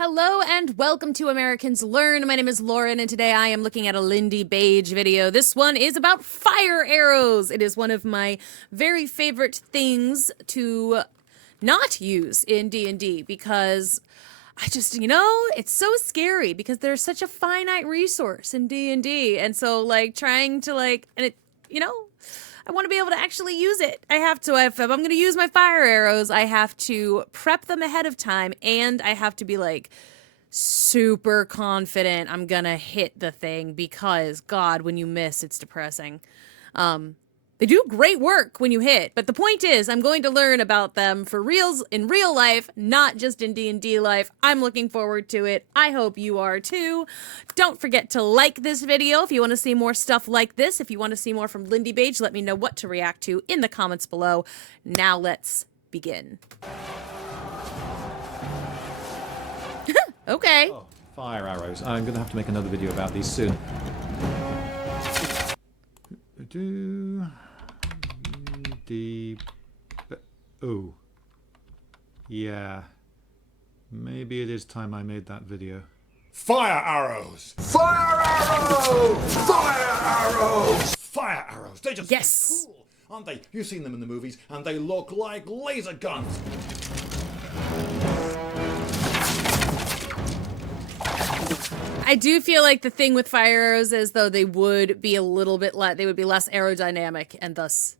Hello and welcome to Americans Learn. My name is Lauren and today I am looking at a Lindybiege video. This one is about fire arrows. It is one of my very favorite things to not use in D&D because I just, it's so scary because there's such a finite resource in D&D. And so trying to I want to be able to actually use it. I have to, if I'm going to use my fire arrows, I have to prep them ahead of time and I have to be super confident I'm going to hit the thing because, God, when you miss, it's depressing. They do great work when you hit, but the point is I'm going to learn about them for reals in real life, not just in D&D life. I'm looking forward to it. I hope you are too. Don't forget to like this video if you want to see more stuff like this. If you want to see more from Lindybiege, let me know what to react to in the comments below. Now let's begin. Okay. Oh, fire arrows. I'm going to have to make another video about these soon. Oh. Yeah. Maybe it is time I made that video. Fire arrows! Fire arrows! Fire arrows! Fire arrows! They're just yes. Cool, aren't they? You've seen them in the movies, and they look like laser guns. I do feel like the thing with fire arrows is though they would be a little bit they would be less aerodynamic and thus,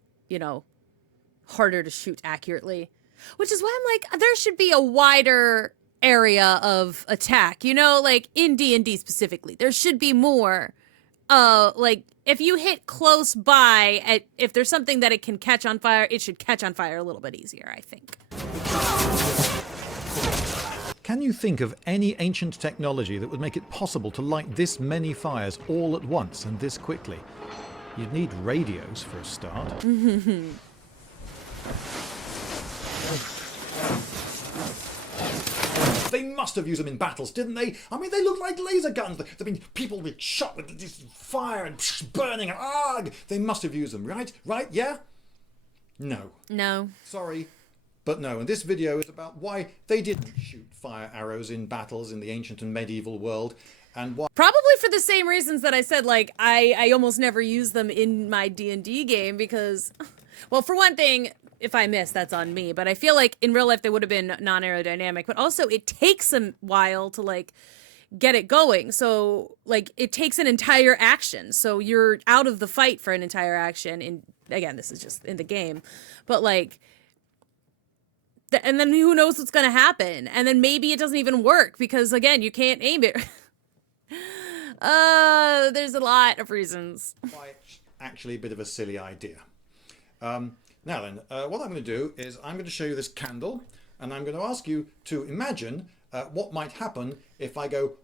harder to shoot accurately. Which is why I'm there should be a wider area of attack, in D&D specifically. There should be more. If you hit close by, if there's something that it can catch on fire, it should catch on fire a little bit easier, I think. Can you think of any ancient technology that would make it possible to light this many fires all at once and this quickly? You'd need radios for a start. They must have used them in battles, didn't they? I mean, they look like laser guns. People be shot with this fire and burning. Arg! They must have used them, right? Right? Yeah? No. No. Sorry. But no, and this video is about why they didn't shoot fire arrows in battles in the ancient and medieval world, and why... Probably for the same reasons that I said, I almost never use them in my D&D game because, well, for one thing, if I miss, that's on me, but I feel like in real life they would have been non-aerodynamic, but also it takes a while to, get it going, so, it takes an entire action, so you're out of the fight for an entire action, again, this is just in the game, but, and then who knows what's going to happen. And then maybe it doesn't even work because, again, you can't aim it. There's a lot of reasons. Why it's actually a bit of a silly idea. Now then, what I'm going to do is I'm going to show you this candle. And I'm going to ask you to imagine what might happen if I go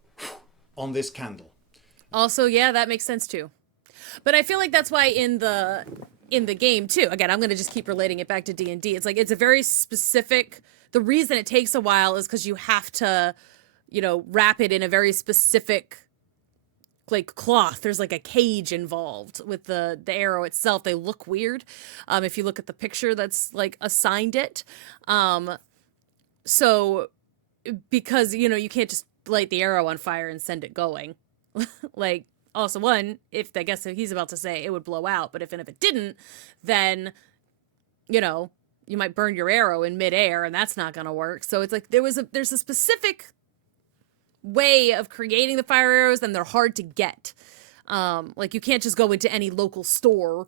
on this candle. Also, yeah, that makes sense too. But I feel like that's why in the game too, again, I'm going to just keep relating it back to D&D. It's it's a very specific, the reason it takes a while is because you have to, wrap it in a very specific, cloth. There's a cage involved with the arrow itself. They look weird. If you look at the picture that's assigned it. So because, you can't just light the arrow on fire and send it going. Also, one, if I guess he's about to say it would blow out, but if it didn't, then, you might burn your arrow in midair, and that's not going to work. So it's there's a specific way of creating the fire arrows, and they're hard to get. You can't just go into any local store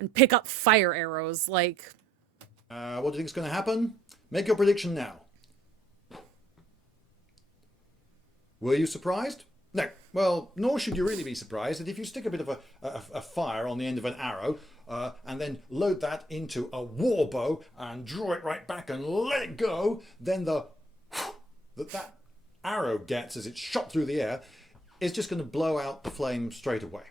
and pick up fire arrows. What do you think is going to happen? Make your prediction now. Were you surprised? No. Well, nor should you really be surprised that if you stick a bit of a fire on the end of an arrow and then load that into a war bow and draw it right back and let it go, then that arrow gets as it's shot through the air is just going to blow out the flame straight away.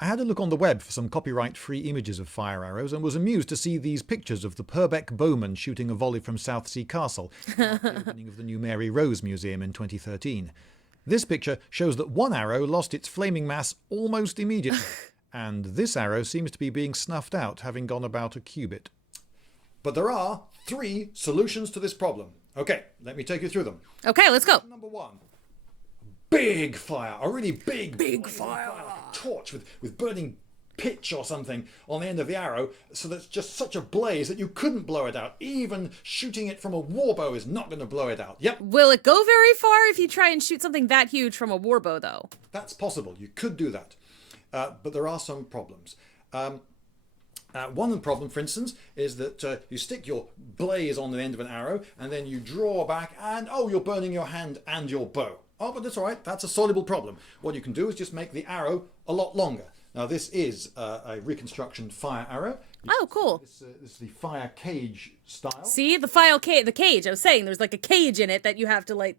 I had a look on the web for some copyright-free images of fire arrows and was amused to see these pictures of the Purbeck bowman shooting a volley from Southsea Castle at the opening of the new Mary Rose Museum in 2013. This picture shows that one arrow lost its flaming mass almost immediately, and this arrow seems to be being snuffed out, having gone about a cubit. But there are 3 solutions to this problem. Okay, let me take you through them. Okay, let's go. Number 1. Big fire. A really big fire. Like a torch with burning pitch or something on the end of the arrow, so that's just such a blaze that you couldn't blow it out. Even shooting it from a warbow is not going to blow it out. Yep. Will it go very far if you try and shoot something that huge from a warbow, though? That's possible. You could do that. But there are some problems. One problem, for instance, is that you stick your blaze on the end of an arrow and then you draw back and, oh, you're burning your hand and your bow. Oh, but that's all right. That's a soluble problem. What you can do is just make the arrow a lot longer. Now, this is a reconstruction fire arrow. Oh, cool. This is the fire cage style. See, the cage. I was saying there's like a cage in it that you have to like...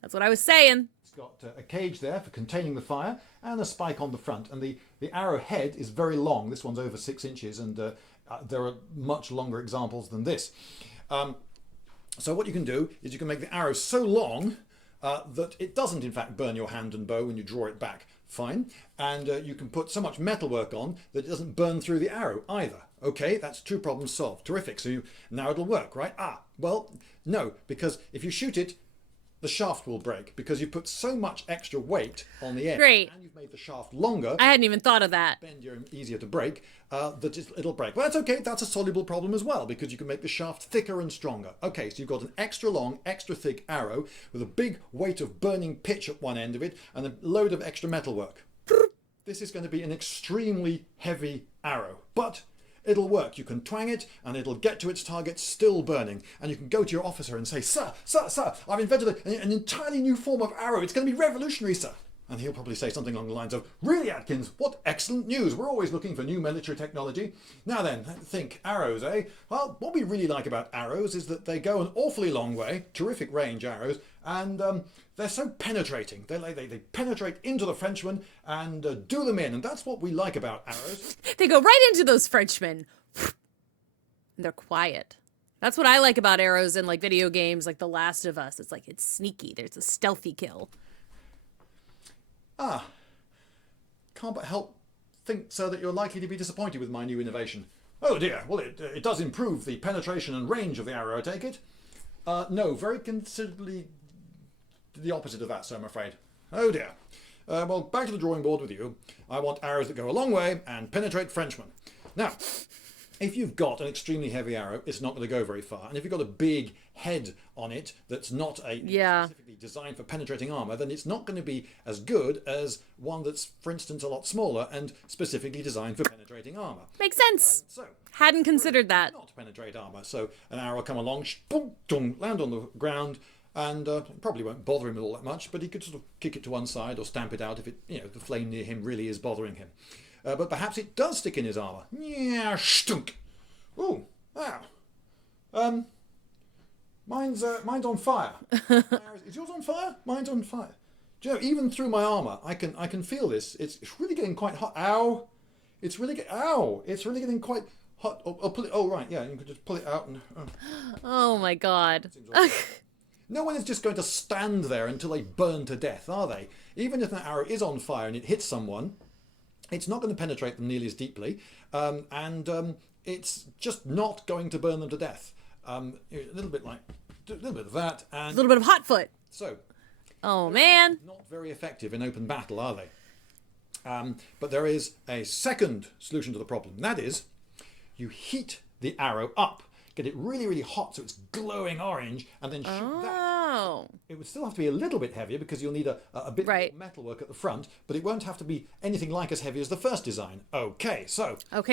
That's what I was saying. It's got a cage there for containing the fire and a spike on the front. And the arrow head is very long. This one's over 6 inches, and there are much longer examples than this. So what you can do is you can make the arrow so long that it doesn't in fact burn your hand and bow when you draw it back. Fine. And you can put so much metalwork on that it doesn't burn through the arrow either. Okay, that's 2 problems solved. Terrific. So now it'll work, right? Well, no, because if you shoot it, the shaft will break because you put so much extra weight on the end. Great. And you've made the shaft longer. I hadn't even thought of that. Bendier and easier to break, that it'll break. Well, that's okay. That's a soluble problem as well because you can make the shaft thicker and stronger. Okay, so you've got an extra long, extra thick arrow with a big weight of burning pitch at one end of it and a load of extra metalwork. This is going to be an extremely heavy arrow, but it'll work. You can twang it and it'll get to its target still burning. And you can go to your officer and say, Sir, I've invented an entirely new form of arrow. It's going to be revolutionary, sir. And he'll probably say something along the lines of, Really, Atkins? What excellent news. We're always looking for new military technology. Now then, think arrows, eh? Well, what we really like about arrows is that they go an awfully long way, terrific range arrows, and they're so penetrating. They penetrate into the Frenchman and do them in. And that's what we like about arrows. They go right into those Frenchmen. They're quiet. That's what I like about arrows in like video games like The Last of Us. It's like it's sneaky. There's a stealthy kill. Can't but help think, sir, that you're likely to be disappointed with my new innovation. Oh dear, well it does improve the penetration and range of the arrow, I take it? No, very considerably the opposite of that, sir, I'm afraid. Oh dear. Well, back to the drawing board with you. I want arrows that go a long way and penetrate Frenchmen. Now, if you've got an extremely heavy arrow, it's not going to go very far. And if you've got a big head on it that's not specifically designed for penetrating armor, then it's not going to be as good as one that's, for instance, a lot smaller and specifically designed for penetrating armor. Makes sense. Hadn't considered that. Not penetrate armor. So an arrow will come along, land on the ground, and probably won't bother him all that much, but he could sort of kick it to one side or stamp it out if the flame near him really is bothering him. But perhaps it does stick in his armour. Yeah, stunk. Ooh, wow. Mine's on fire. Is yours on fire? Mine's on fire. Do you know, even through my armour, I can feel this. It's really getting quite hot. Ow! It's really getting quite hot. I'll pull it. Oh right, yeah. You can just pull it out and. Oh my God. No one is just going to stand there until they burn to death, are they? Even if an arrow is on fire and it hits someone, it's not going to penetrate them nearly as deeply, and it's just not going to burn them to death. A little bit of that, and A little bit of hot foot. So, oh man, not very effective in open battle, are they? But there is a second solution to the problem. That is, you heat the arrow up, get it really, really hot so it's glowing orange, and then shoot that. It would still have to be a little bit heavier because you'll need a bit more metalwork at the front, but it won't have to be anything like as heavy as the first design. Okay,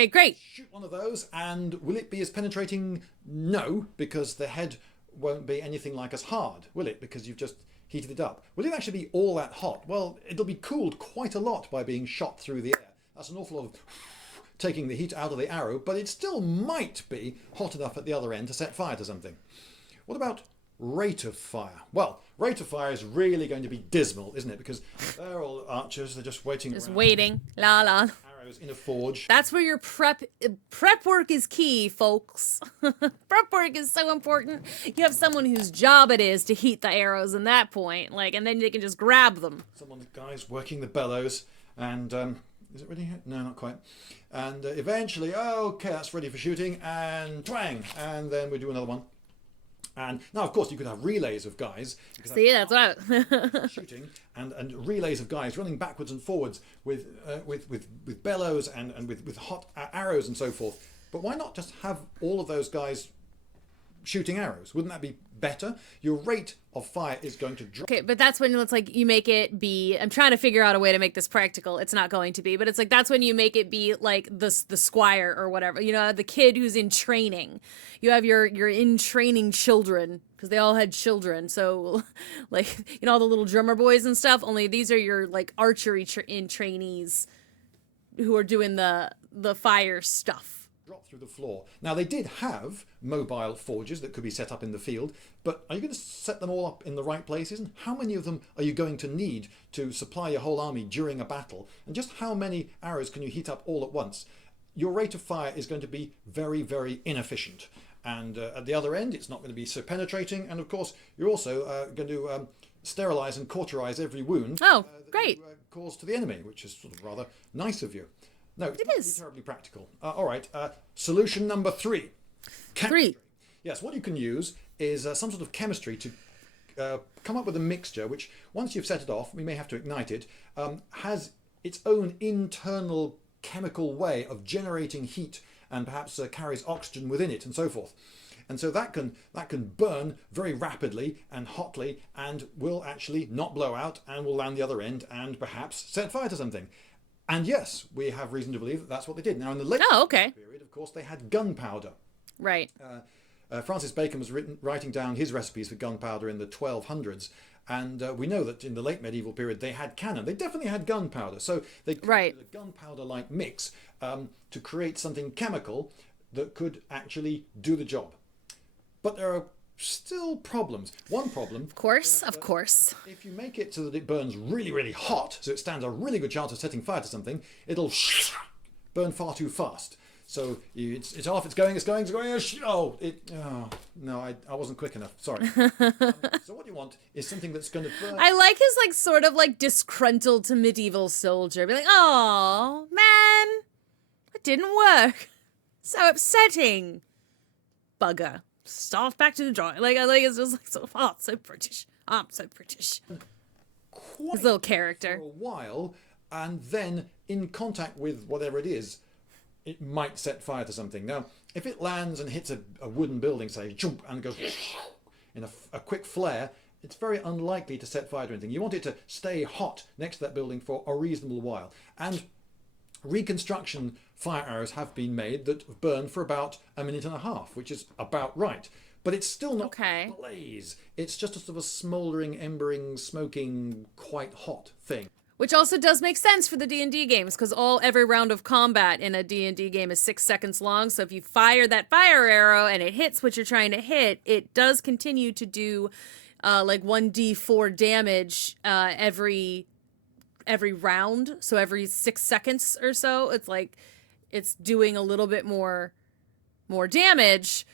great. Shoot one of those, and will it be as penetrating? No, because the head won't be anything like as hard, will it? Because you've just heated it up. Will it actually be all that hot? Well, it'll be cooled quite a lot by being shot through the air. That's an awful lot of taking the heat out of the arrow, but it still might be hot enough at the other end to set fire to something. What about rate of fire? Well, rate of fire is really going to be dismal, isn't it? Because they're all archers, they're just waiting around. Waiting. La la. Arrows in a forge. That's where your prep work is key, folks. Prep work is so important. You have someone whose job it is to heat the arrows in that point, and then they can just grab them. Guys working the bellows, and Is it ready? No, not quite. And eventually, okay, that's ready for shooting, and twang, and then we do another one. And now, of course, you could have relays of guys. See, that's what shooting and relays of guys running backwards and forwards with bellows and with hot arrows and so forth. But why not just have all of those guys shooting arrows? Wouldn't that be better? Your rate of fire is going to drop. Okay, but that's when it's like you make it be. I'm trying to figure out a way to make this practical. It's not going to be, but it's like that's when you make it be like the squire or whatever. You know, the kid who's in training. You have your in training children because they all had children. So, like you know all the little drummer boys and stuff. Only these are your like archery trainees who are doing the fire stuff. Drop through the floor. Now they did have mobile forges that could be set up in the field, but are you going to set them all up in the right places? And how many of them are you going to need to supply your whole army during a battle? And just how many arrows can you heat up all at once? Your rate of fire is going to be very, very inefficient. And at the other end, it's not going to be so penetrating. And of course, you're also going to sterilize and cauterize every wound. Oh, great. That you cause to the enemy, which is sort of rather nice of you. No, it is terribly practical. All right, solution number 3. Chemistry. Yes, what you can use is some sort of chemistry to come up with a mixture which, once you've set it off, we may have to ignite it, has its own internal chemical way of generating heat and perhaps carries oxygen within it and so forth. And so that can burn very rapidly and hotly and will actually not blow out and will land the other end and perhaps set fire to something. And yes, we have reason to believe that that's what they did. Now, in the late period, of course, they had gunpowder. Right. Francis Bacon was writing down his recipes for gunpowder in the 1200s. And we know that in the late medieval period, they had cannon. They definitely had gunpowder. So they created a gunpowder-like mix to create something chemical that could actually do the job. But there are still problems. One problem, of course. If you make it so that it burns really, really hot, so it stands a really good chance of setting fire to something, it'll burn far too fast. So it's off, it's going. No, I wasn't quick enough. Sorry. So what you want is something that's going to burn. I like his like sort of like disgruntled to medieval soldier. Be like, oh man, it didn't work. So upsetting. Bugger. Start back to the drawing. Like it's just like so. Oh, so British. I'm so British. His little character. For a while, and then in contact with whatever it is, it might set fire to something. Now, if it lands and hits a wooden building, say, jump, and goes in a quick flare, it's very unlikely to set fire to anything. You want it to stay hot next to that building for a reasonable while. And reconstruction fire arrows have been made that burn for about a minute and a half, which is about right. But it's still not a blaze. It's just a sort of a smouldering, embering, smoking, quite hot thing. Which also does make sense for the D&D games, because every round of combat in a D&D game is 6 seconds long. So if you fire that fire arrow and it hits what you're trying to hit, it does continue to do like 1d4 damage every round. So every 6 seconds or so, it's like it's doing a little bit more damage.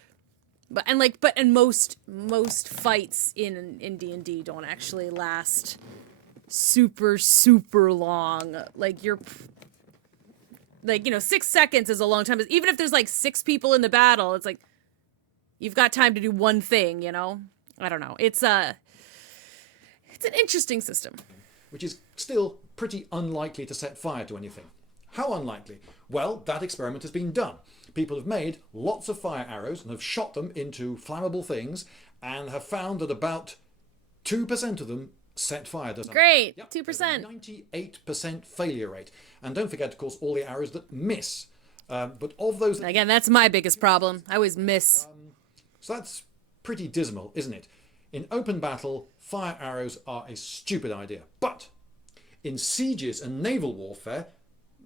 But most fights in D&D don't actually last super long. Like 6 seconds is a long time. Even if there's like 6 people in the battle, it's like you've got time to do one thing, you know? I don't know. It's an interesting system. Which is still pretty unlikely to set fire to anything. How unlikely? Well, that experiment has been done. People have made lots of fire arrows and have shot them into flammable things and have found that about 2% of them set fire to something. Great, yep, 2%. 98% failure rate. And don't forget, of course, all the arrows that miss. But of those... Again, that's my biggest problem. I always miss. So that's pretty dismal, isn't it? In open battle, fire arrows are a stupid idea. But in sieges and naval warfare,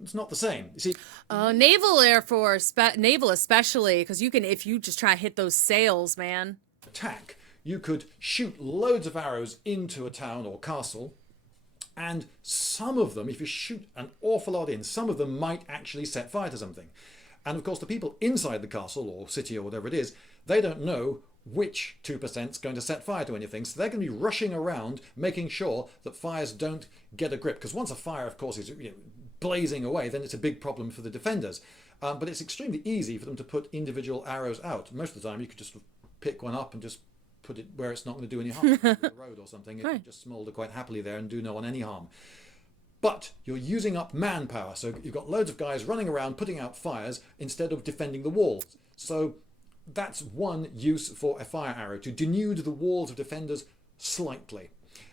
it's not the same. You see, naval Air Force, naval especially, because you can, if you just try to hit those sails, man. Attack. You could shoot loads of arrows into a town or castle, and some of them, if you shoot an awful lot in, some of them might actually set fire to something. And of course, the people inside the castle or city or whatever it is, they don't know which 2% is going to set fire to anything, so they're going to be rushing around making sure that fires don't get a grip. Because once a fire, of course, is blazing away, then it's a big problem for the defenders. But it's extremely easy for them to put individual arrows out. Most of the time you could just pick one up and just put it where it's not going to do any harm, on the road or something. It can just smoulder quite happily there and do no one any harm. But you're using up manpower, so you've got loads of guys running around putting out fires instead of defending the walls. So that's one use for a fire arrow, to denude the walls of defenders slightly.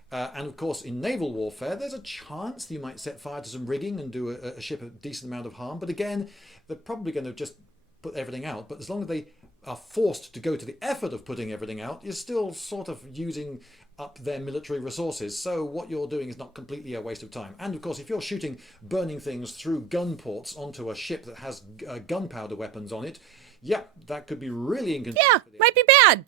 And of course, in naval warfare, there's a chance that you might set fire to some rigging and do a ship a decent amount of harm. But again, they're probably going to just put everything out. But as long as they are forced to go to the effort of putting everything out, you're still sort of using up their military resources. So what you're doing is not completely a waste of time. And of course, if you're shooting burning things through gun ports onto a ship that has gunpowder weapons on it, yeah, that could be really inconvenient. Yeah, might be bad.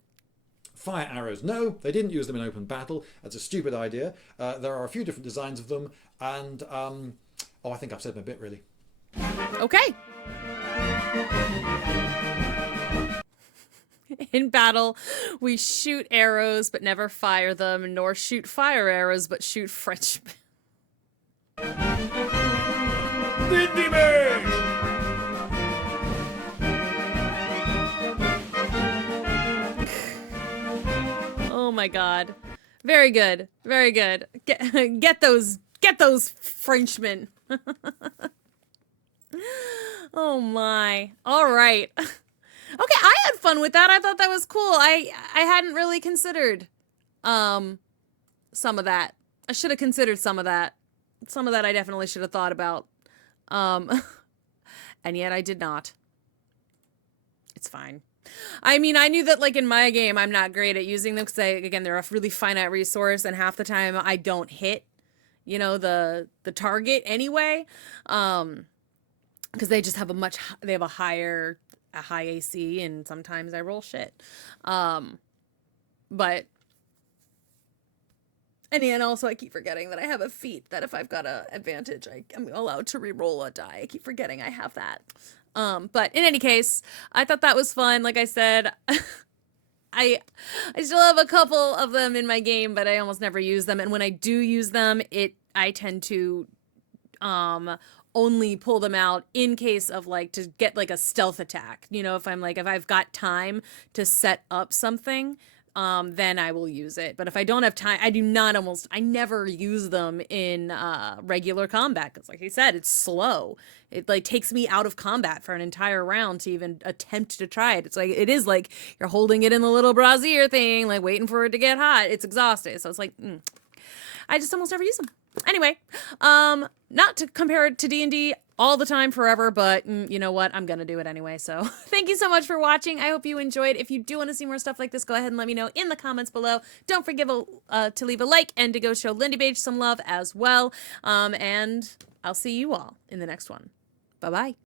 Fire arrows, no, they didn't use them in open battle. That's a stupid idea. There are a few different designs of them, and oh, I think I've said my bit, really. Okay. In battle, we shoot arrows but never fire them, nor shoot fire arrows but shoot Frenchmen. Lindybiege! Oh my god. Very good. Very good. Get those Frenchmen. Oh my. All right. Okay, I had fun with that. I thought that was cool. I hadn't really considered some of that. I should have considered some of that. Some of that I definitely should have thought about. And yet I did not. It's fine. I mean, I knew that, like, in my game, I'm not great at using them because, again, they're a really finite resource, and half the time I don't hit, you know, the target anyway, because they just have they have a high AC, and sometimes I roll shit. But, and also I keep forgetting that I have a feat that if I've got an advantage, I'm allowed to re-roll a die. I keep forgetting I have that. But in any case, I thought that was fun. Like I said, I still have a couple of them in my game, but I almost never use them. And when I do use them, I tend to only pull them out in case of, like, to get, like, a stealth attack. You know, if I've got time to set up something, then I will use it. But if I don't have time, I never use them in regular combat, because, like I said, it's slow. It, like, takes me out of combat for an entire round to even attempt to try it. It is like you're holding it in the little brassiere thing, like waiting for it to get hot. It's exhausting. So it's like, I just almost never use them. Anyway, not to compare it to D&D all the time forever, but you know what? I'm gonna do it anyway. So thank you so much for watching. I hope you enjoyed. If you do want to see more stuff like this, go ahead and let me know in the comments below. Don't forget to leave a like and to go show Lindybiege some love as well. And I'll see you all in the next one. Bye-bye.